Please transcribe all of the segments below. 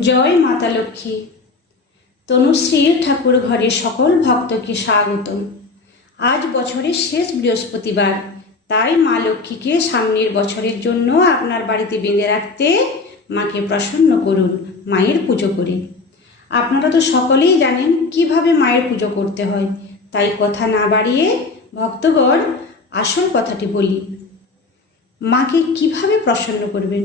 জয় মাতা লক্ষ্মী। তনুশ্রী ঠাকুর ঘরে সকল ভক্তকে স্বাগতম। আজ বছরের শেষ বৃহস্পতিবার, তাই মা লক্ষ্মীকে সামনের বছরের জন্য আপনার বাড়িতে বেঁধে রাখতে মাকে প্রসন্ন করুন, মায়ের পুজো করে। আপনারা তো সকলেই জানেন কীভাবে মায়ের পুজো করতে হয়, তাই কথা না বাড়িয়ে ভক্তগণ আসল কথাটি বলি। মাকে কীভাবে প্রসন্ন করবেন?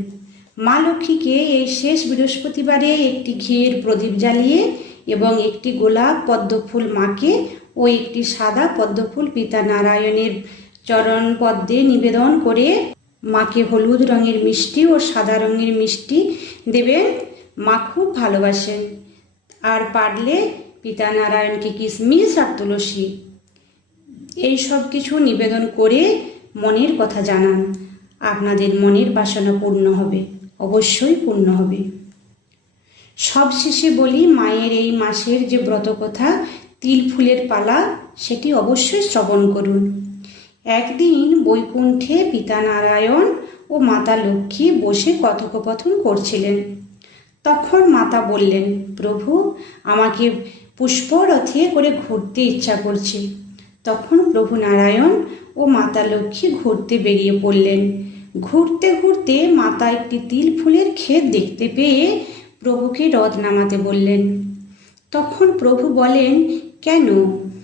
মা লক্ষ্মীকে এই শেষ বৃহস্পতিবারে একটি ঘিয়ের প্রদীপ জ্বালিয়ে এবং একটি গোলাপ পদ্মফুল মাকে ও একটি সাদা পদ্মফুল পিতা নারায়ণের চরণ পদ্মে নিবেদন করে মাকে হলুদ রঙের মিষ্টি ও সাদা রঙের মিষ্টি দেবেন। মা খুব ভালোবাসেন। আর পারলে পিতা নারায়ণকে কিশমিশ আর তুলসী এই সব কিছু নিবেদন করে মনের কথা জানান। আপনাদের মনের বাসনা পূর্ণ হবে। অবশ্যই পূর্ণ হবে। সবশেষে বলি, মায়ের এই মাসের যে ব্রত কথা, তিল ফুলের পালা, সেটি অবশ্যই শ্রবণ করুন। একদিন বৈকুণ্ঠে পিতা নারায়ণ ও মাতা লক্ষ্মী বসে কথোপকথন করছিলেন। তখন মাতা বললেন, প্রভু, আমাকে পুষ্পরথে করে ঘুরতে ইচ্ছা করছে। তখন প্রভু নারায়ণ ও মাতা লক্ষ্মী ঘুরতে বেরিয়ে পড়লেন। ঘুরতে ঘুরতে মাতা একটি তিল ফুলের ক্ষেত দেখতে পেয়ে প্রভুকে রথ নামাতে বললেন। তখন প্রভু বলেন, কেন?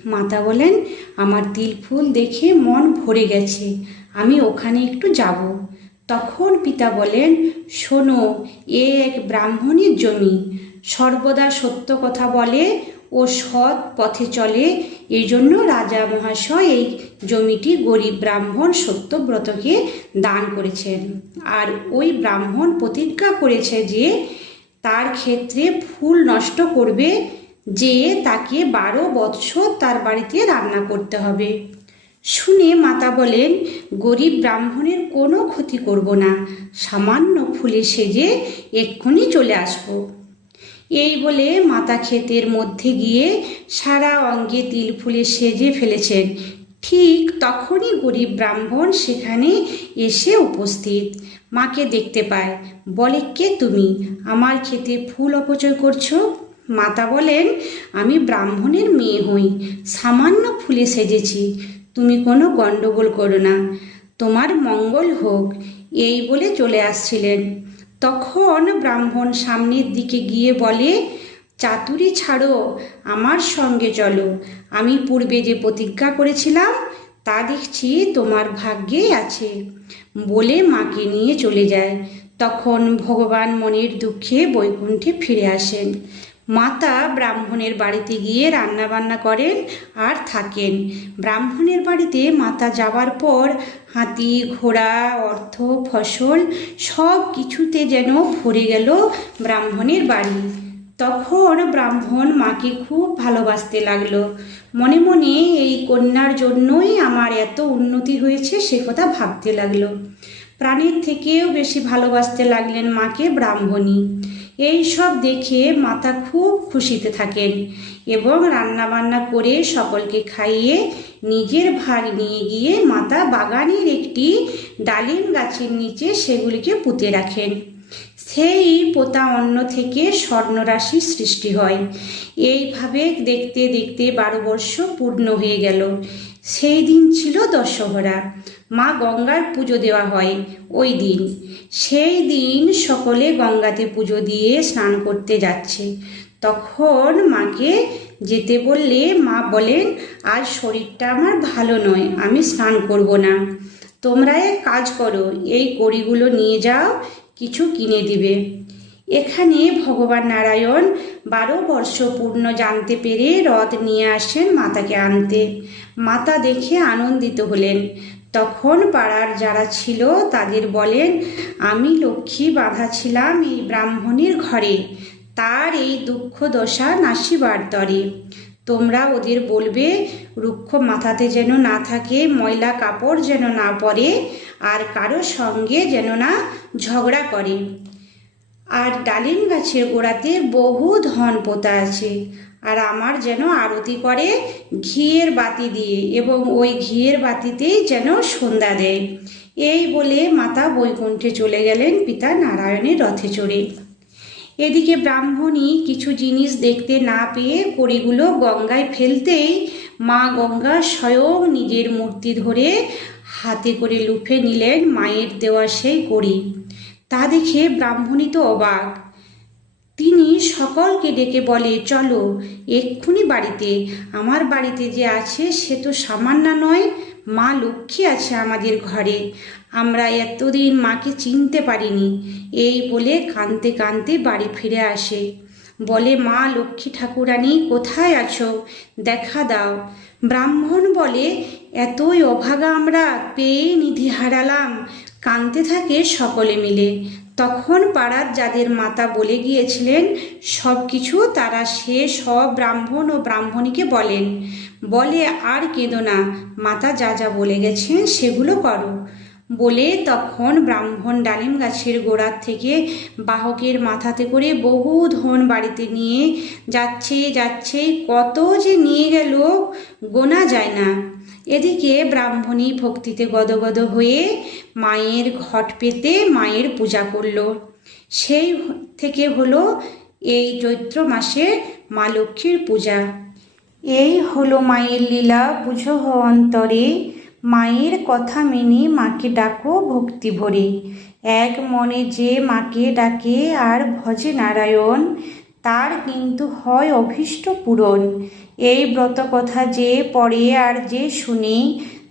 মাতা বলেন, আমার তিল ফুল দেখে মন ভরে গেছে, আমি ওখানে একটু যাব। তখন পিতা বলেন, শোনো, এ এক ব্রাহ্মণের জমি। সর্বদা সত্য কথা বলে ও সৎ পথে চলে। এই জন্য রাজা মহাশয় এই জমিটি গরিব ব্রাহ্মণ সত্যব্রতকে দান করেছেন। আর ওই ব্রাহ্মণ প্রতিজ্ঞা করেছে যে তার ক্ষেত্রে ফুল নষ্ট করবে, যে তাকে বারো বৎসর তার বাড়িতে রান্না করতে হবে। শুনে মাতা বলেন, গরিব ব্রাহ্মণের কোনো ক্ষতি করব না। সামান্য ফুলে সেজে এক্ষুনি চলে আসব। এই বলে মাতা ক্ষেতের মধ্যে গিয়ে সারা অঙ্গে তিল ফুলে সেজে ফেলেছেন। ঠিক তখনই গরিব ব্রাহ্মণ সেখানে এসে উপস্থিত। মাকে দেখতে পায়। বলে, কে তুমি? আমার ক্ষেতে ফুল অপচয় করছ? মাতা বলেন, আমি ব্রাহ্মণের মেয়ে হই। সামান্য ফুলে সেজেছি। তুমি কোনো গণ্ডগোল করো না। তোমার মঙ্গল হোক। এই বলে চলে আসছিলেন। তখন ব্রাহ্মণ সামনের দিকে গিয়ে বলে, চাতুরি ছাড়ো, আমার সঙ্গে চলো। আমি পূর্বে যে প্রতিজ্ঞা করেছিলাম, তা দেখছি তোমার ভাগ্যে আছে। বলে মাকে নিয়ে চলে যায়। তখন ভগবান মনের দুঃখে বৈকুণ্ঠে ফিরে আসেন। মাতা ব্রাহ্মণের বাড়িতে গিয়ে রান্না বান্না করেন আর থাকেন। ব্রাহ্মণের বাড়িতে মাতা যাওয়ার পর হাতি, ঘোড়া, অর্থ, ফসল সব কিছুতে যেন ভরে গেল ব্রাহ্মণের বাড়ি। তখন ব্রাহ্মণ মাকে খুব ভালোবাসতে লাগল। মনে মনে এই কন্যার জন্যই আমার এত উন্নতি হয়েছে সে কথা ভাবতে লাগল। প্রাণীর থেকেও বেশি ভালোবাসতে লাগলেন মাকে ব্রাহ্মণী। এই সব দেখে মাতা খুব খুশিতে থাকেন এবং রান্নাবান্না করে সকলকে খাইয়ে নিজের ভাগ নিয়ে গিয়ে মাতা বাগানের একটি ডালিম গাছের নিচে সেগুলিকে পুঁতে রাখেন। সেই পোতা অন্ন থেকে স্বর্ণরাশি সৃষ্টি হয়। এইভাবে দেখতে দেখতে বারো বর্ষ পূর্ণ হয়ে গেল। সেই দিন ছিল দশহরা। মা গঙ্গার পুজো দেওয়া হয় ওই দিন। সেই দিন সকলে গঙ্গাতে পুজো দিয়ে স্নান করতে যাচ্ছে। তখন মাকে যেতে বললে মা বলেন, আজ শরীরটা আমার ভালো নয়, আমি স্নান করব না। তোমরা এক কাজ করো, এই কড়িগুলো নিয়ে যাও, কিছু কিনে দিবে এখানে ভগবান নারায়ণ বারো বর্ষ পূর্ণ জানতে পেরে রথ নিয়ে আসেন মাতাকে আনতে। মাতা দেখে আনন্দিত হলেন। তখন পাড়ার যারা ছিল তাদের বলেন, আমি লক্ষ্মী, বাঁধা ছিলাম এই ব্রাহ্মণের ঘরে। তার এই দুঃখ দশা নাসিবার তরে। তোমরা ওদের বলবে, রুক্ষ মাথাতে যেন না থাকে, ময়লা কাপড় যেন না পরে, আর কারও সঙ্গে যেন না ঝগড়া করে। আর ডালিম গাছের গোড়াতে বহু ধন পোতা আছে। আর আমার যেন আরতি করে ঘিয়ের বাতি দিয়ে এবং ওই ঘিয়ের বাতিতেই যেন সন্ধ্যা দেয়। এই বলে মাতা বৈকুণ্ঠে চলে গেলেন পিতা নারায়ণের রথে চড়ে। এদিকে ব্রাহ্মণী কিছু জিনিস দেখতে না পেয়ে কড়িগুলো গঙ্গায় ফেলতেই মা গঙ্গা স্বয়ং নিজের মূর্তি ধরে হাতে করে লুফে নিলেন মায়ের দেওয়া সেই কড়ি। তা দেখে ব্রাহ্মণী তো অবাক। তিনি সকলকে ডেকে বলে, চলো, এক্ষুনি বাড়িতে। আমার বাড়িতে যে আছে, সে তো সামান্য নয়। মা লক্ষ্মী আছে আমাদের ঘরে। আমরা এতদিন মাকে চিনতে পারিনি। এই বলে কাঁদতে কাঁদতে বাড়ি ফিরে আসে। বলে, মা লক্ষ্মী ঠাকুরানী, কোথায় আছো? দেখা দাও। ব্রাহ্মণ বলে, এতই অভাগা আমরা, পেয়ে নিধি হারালাম। কাঁদতে থাকে সকলে মিলে। তখন পাড়ার যাদের মাতা বলে গিয়েছিলেন সব কিছু তারা সে সব ব্রাহ্মণ ও ব্রাহ্মণীকে বলেন। বলে, আর কেঁদো না, মাতা যা যা বলে গেছেন সেগুলো করো। বলে তখন ব্রাহ্মণ ডালিম গাছের গোড়ার থেকে বাহকের মাথাতে করে বহু ধন বাড়িতে নিয়ে, যাচ্ছে যাচ্ছে, কত যে নিয়ে গেল, গোনা যায় না। এদিকে ব্রাহ্মণী ভক্তিতে গদগদ হয়ে মায়ের ঘট পেতে মায়ের পূজা করল। সেই থেকে হলো এই চৈত্র মাসে মা লক্ষ্মীর পূজা। এই হলো মায়ের লীলা হো অন্তরে। মায়ের কথা মেনে মাকে ডাকো ভক্তি ভরে। এক মনে যে মাকে ডাকে আর ভজে নারায়ণ। তার কিন্তু হয় অভীষ্ট পূরণ। এই ব্রত কথা যে পড়ে আর যে শুনে,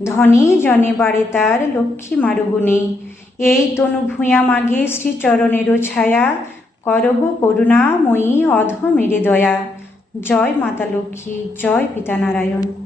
ধনে জনে বাড়ে তার লক্ষ্মী মারুগুণে। এই তনু ভূয়া মাগে শ্রীচরণেরও ছায়া করব করুণাময়ী অধ মেরে দয়া। জয় মাতা লক্ষ্মী, জয় পিতা নারায়ণ।